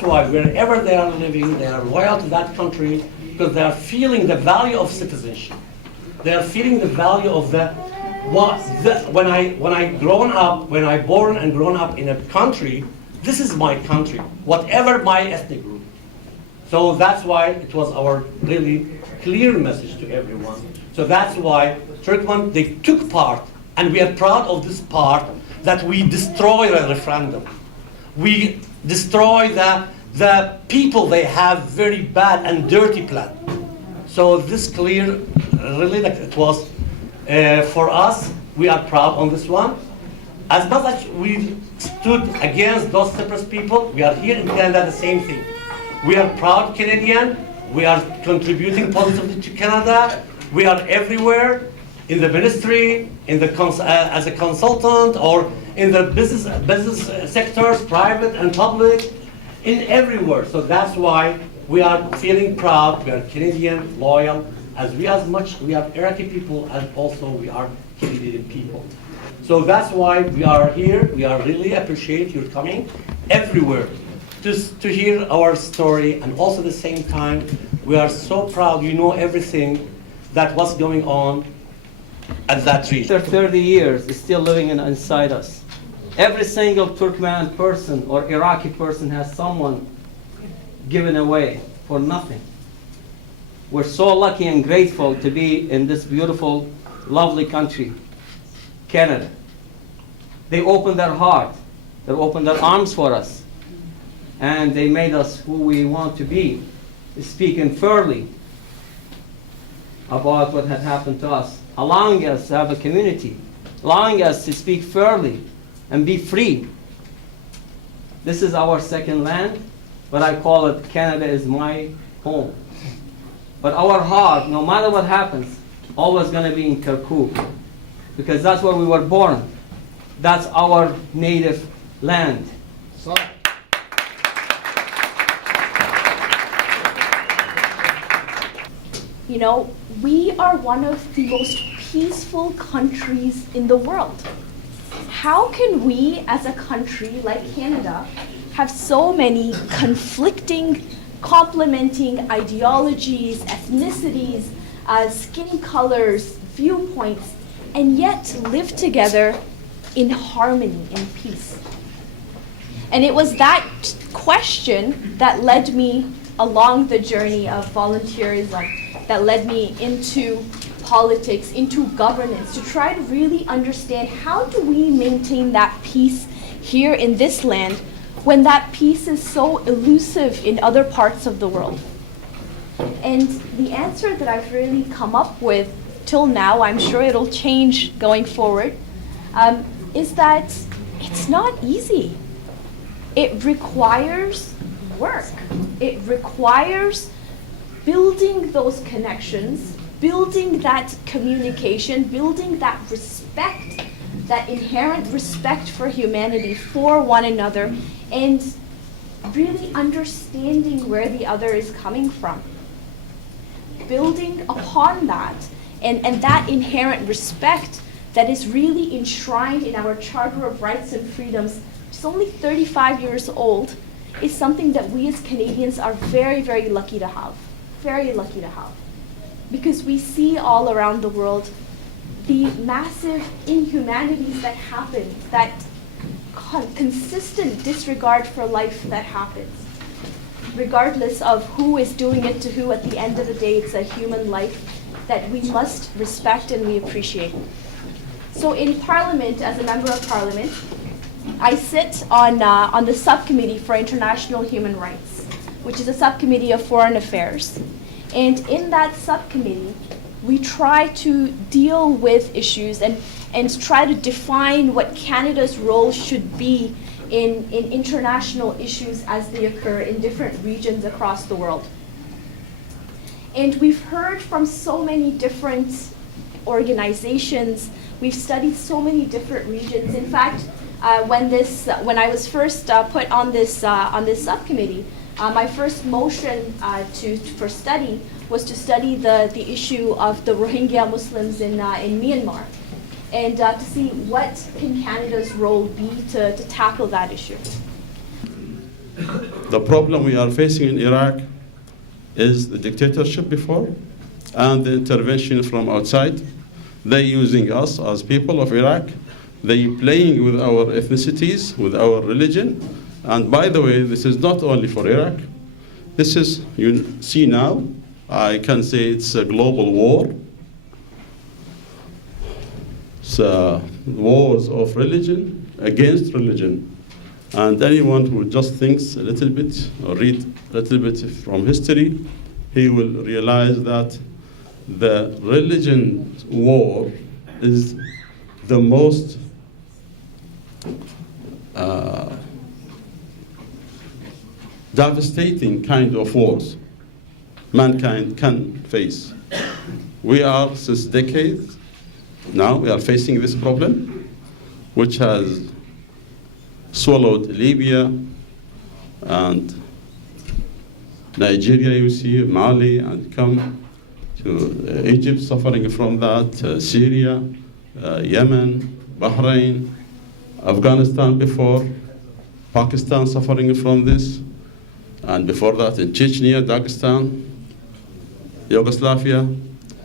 that's why wherever they are living, they are loyal to that country because they are feeling the value of citizenship. They are feeling the value of when I born and grown up in a country, this is my country, whatever my ethnic group. So that's why it was our really clear message to everyone. So that's why Turkmen, they took part, and we are proud of this part, that we destroy the referendum. We destroy the people, they have very bad and dirty plan. So this clear, really, like it was, for us, we are proud on this one. As much as we stood against those separate people, we are here in Canada, the same thing. We are proud Canadian, we are contributing positively to Canada, we are everywhere, in the ministry, as a consultant, or in the business sectors, private and public, in everywhere. So that's why we are feeling proud, we are Canadian, loyal, as much we are Iraqi people, as also we are Canadian people. So that's why we are here. We are really appreciate your coming everywhere to hear our story, and also at the same time, we are so proud you know everything that was going on at that region. After 30 years, it's still living inside us. Every single Turkmen person or Iraqi person has someone given away for nothing. We're so lucky and grateful to be in this beautiful, lovely country, Canada. They opened their heart, they opened their arms for us, and they made us who we want to be, speaking fairly about what had happened to us, allowing us to have a community, allowing us to speak fairly and be free. This is our second land, but I call it Canada is my home. But our heart, no matter what happens, always going to be in Kirkuk, because that's where we were born. That's our native land. You know, we are one of the most peaceful countries in the world. How can we, as a country like Canada, have so many conflicting, complementing ideologies, ethnicities, skin colors, viewpoints, and yet live together in harmony, in peace? And it was that question that led me along the journey of volunteerism, that led me into politics, into governance, to try to really understand how do we maintain that peace here in this land when that peace is so elusive in other parts of the world. And the answer that I've really come up with till now, I'm sure it'll change going forward, is that it's not easy. It requires work. It requires building those connections, building that communication, building that respect, that inherent respect for humanity, for one another, and really understanding where the other is coming from. Building upon that, and that inherent respect that is really enshrined in our Charter of Rights and Freedoms, which is only 35 years old, is something that we as Canadians are very, very lucky to have. Very lucky to have. Because we see all around the world the massive inhumanities that happen, that consistent disregard for life that happens. Regardless of who is doing it to who, at the end of the day, it's a human life that we must respect and we appreciate. So in Parliament, as a member of Parliament, I sit on the Subcommittee for International Human Rights, which is a subcommittee of foreign affairs. And in that subcommittee, we try to deal with issues and try to define what Canada's role should be in international issues as they occur in different regions across the world. And we've heard from so many different organizations, we've studied so many different regions. In fact, when I was first put on this subcommittee, my first motion for study was to study the issue of the Rohingya Muslims in Myanmar, and to see what can Canada's role be to tackle that issue. The problem we are facing in Iraq is the dictatorship before and the intervention from outside. They using us as people of Iraq. They playing with our ethnicities, with our religion. And by the way, this is not only for Iraq. This is, you see now, I can say it's a global war. It's wars of religion against religion. And anyone who just thinks a little bit or read a little bit from history, he will realize that the religion war is the most devastating kind of wars mankind can face. We are, since decades, now we are facing this problem, which has swallowed Libya and Nigeria, you see, Mali, and come to Egypt suffering from that, Syria, Yemen, Bahrain, Afghanistan before, Pakistan suffering from this, and before that in Chechnya, Dagestan, Yugoslavia.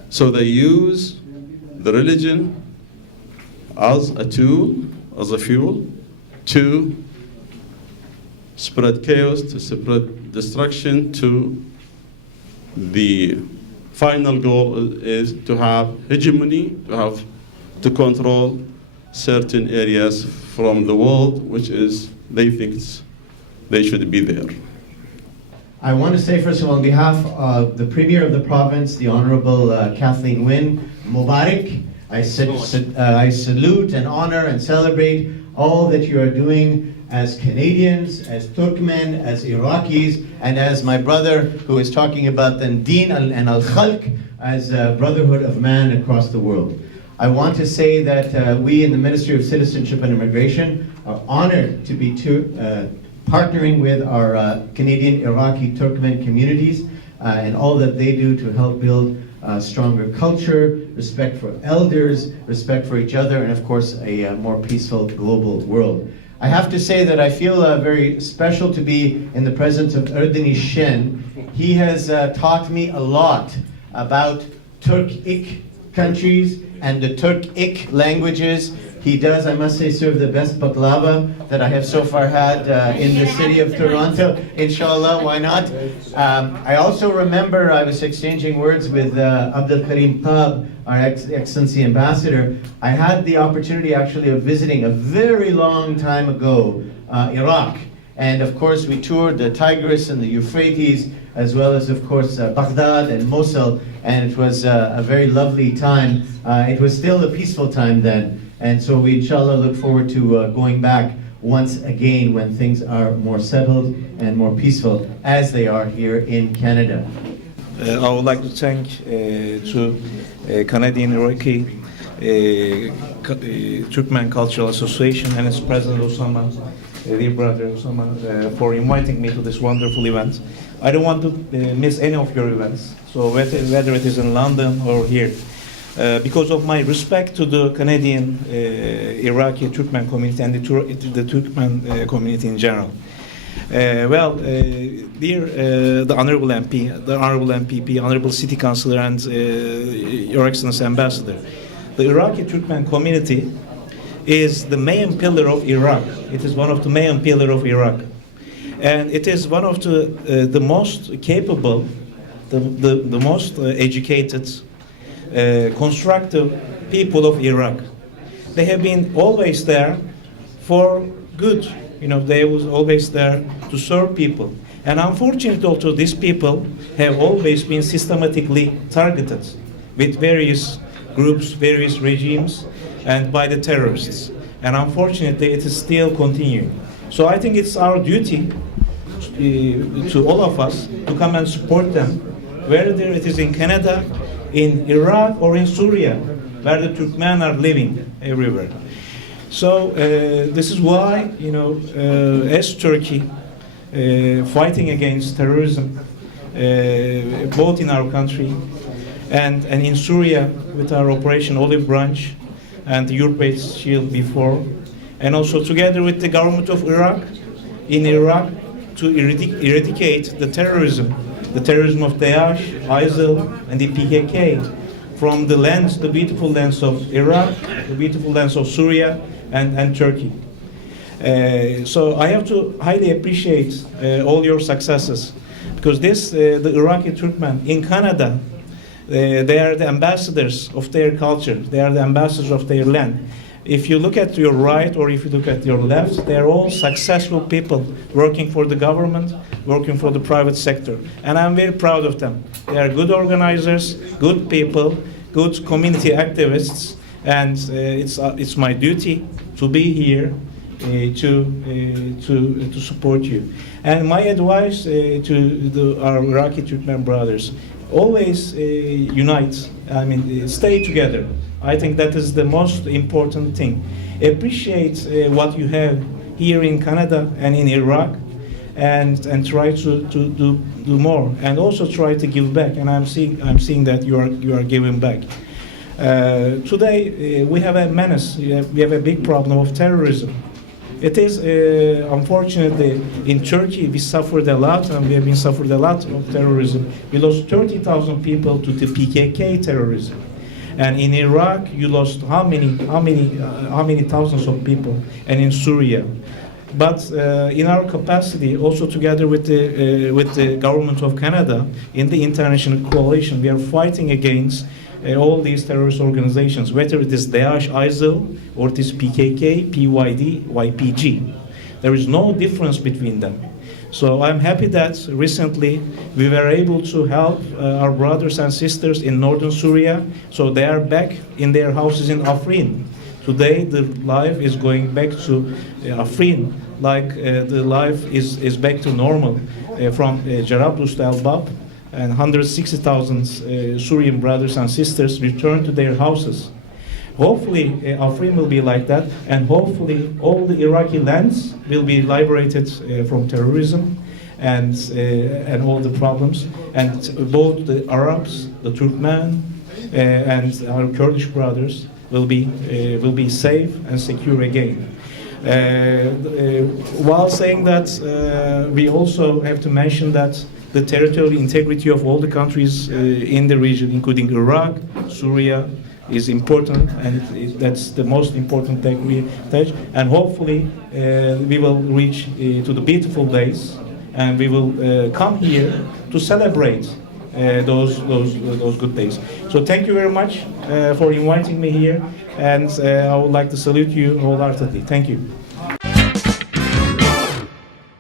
So they use the religion as a tool, as a fuel, to spread chaos, to spread destruction, to the final goal is to have hegemony, to control certain areas from the world, which is, they think they should be there. I want to say, first of all, on behalf of the Premier of the province, the Honorable Kathleen Wynne, Mubarak, I salute and honor and celebrate all that you are doing as Canadians, as Turkmen, as Iraqis, and as my brother who is talking about the Deen and Al-Khalq, as a brotherhood of man across the world. I want to say that we in the Ministry of Citizenship and Immigration are honored to be partnering with our Canadian, Iraqi, Turkmen communities and all that they do to help build stronger culture, respect for elders, respect for each other, and of course a more peaceful global world. I have to say that I feel very special to be in the presence of Erdeni Shen. He has taught me a lot about Turkic countries and the Turkic languages. He does, I must say, serve the best baklava that I have so far had in the city of Toronto. Inshallah, why not? I also remember I was exchanging words with Abdul Karim Tab, our Excellency Ambassador. I had the opportunity actually of visiting a very long time ago Iraq. And of course we toured the Tigris and the Euphrates, as well as of course Baghdad and Mosul, and it was a very lovely time. It was still a peaceful time then. And so we, inshallah, look forward to going back once again when things are more settled and more peaceful, as they are here in Canada. I would like to thank to Canadian Iraqi Turkmen Cultural Association and its president Osama, dear brother Osama, for inviting me to this wonderful event. I don't want to miss any of your events, so whether it is in London or here. Because of my respect to the Canadian, Iraqi Turkmen community and the Turkmen community in general. Dear the Honorable MP, the Honorable MPP, Honorable City Councillor, and Your Excellency Ambassador, the Iraqi Turkmen community is the main pillar of Iraq. It is one of the main pillars of Iraq, and it is one of the most capable, the most educated, constructive people of Iraq. They have been always there for good. You know, they was always there to serve people. And unfortunately, also, these people have always been systematically targeted with various groups, various regimes, and by the terrorists. And unfortunately, it is still continuing. So I think it's our duty to all of us to come and support them, whether it is in Canada, in Iraq, or in Syria, where the Turkmen are living everywhere. So this is why, you know, as Turkey fighting against terrorism, both in our country and in Syria with our Operation Olive Branch and the Europe-based Shield before, and also together with the government of Iraq, in Iraq, to eradicate the terrorism of Daesh, ISIL, and the PKK from the lands, the beautiful lands of Iraq, the beautiful lands of Syria, and Turkey. So I have to highly appreciate all your successes, because the Iraqi Turkmen in Canada, they are the ambassadors of their culture. They are the ambassadors of their land. If you look at your right or if you look at your left, they are all successful people working for the government, working for the private sector. And I'm very proud of them. They are good organizers, good people, good community activists, and it's my duty to be here to support you. And my advice to our Iraqi Turkmen brothers, always unite, stay together. I think that is the most important thing. Appreciate what you have here in Canada and in Iraq, and try to do more, and also try to give back. And I'm seeing that you are giving back. Today we have a menace. We have a big problem of terrorism. It is unfortunately in Turkey we suffered a lot, and we have been suffered a lot of terrorism. We lost 30,000 people to the PKK terrorism. And in Iraq, you lost how many thousands of people, and in Syria. But in our capacity, also together with the government of Canada, in the international coalition, we are fighting against all these terrorist organizations, whether it is Daesh, ISIL, or it is PKK, PYD, YPG. There is no difference between them. So I'm happy that recently we were able to help our brothers and sisters in northern Syria, so they are back in their houses in Afrin. Today the life is going back to Afrin, like the life is back to normal from Jarablus to El Bab, and 160,000 Syrian brothers and sisters return to their houses. Hopefully, Afrin will be like that, and hopefully all the Iraqi lands will be liberated from terrorism and all the problems. And both the Arabs, the Turkmen, and our Kurdish brothers will be safe and secure again. While saying that, we also have to mention that the territorial integrity of all the countries in the region, including Iraq, Syria, is important, and that's the most important thing we touch. And hopefully we will reach to the beautiful days, and we will come here to celebrate those good days. So thank you very much for inviting me here, and I would like to salute you wholeheartedly. Thank you.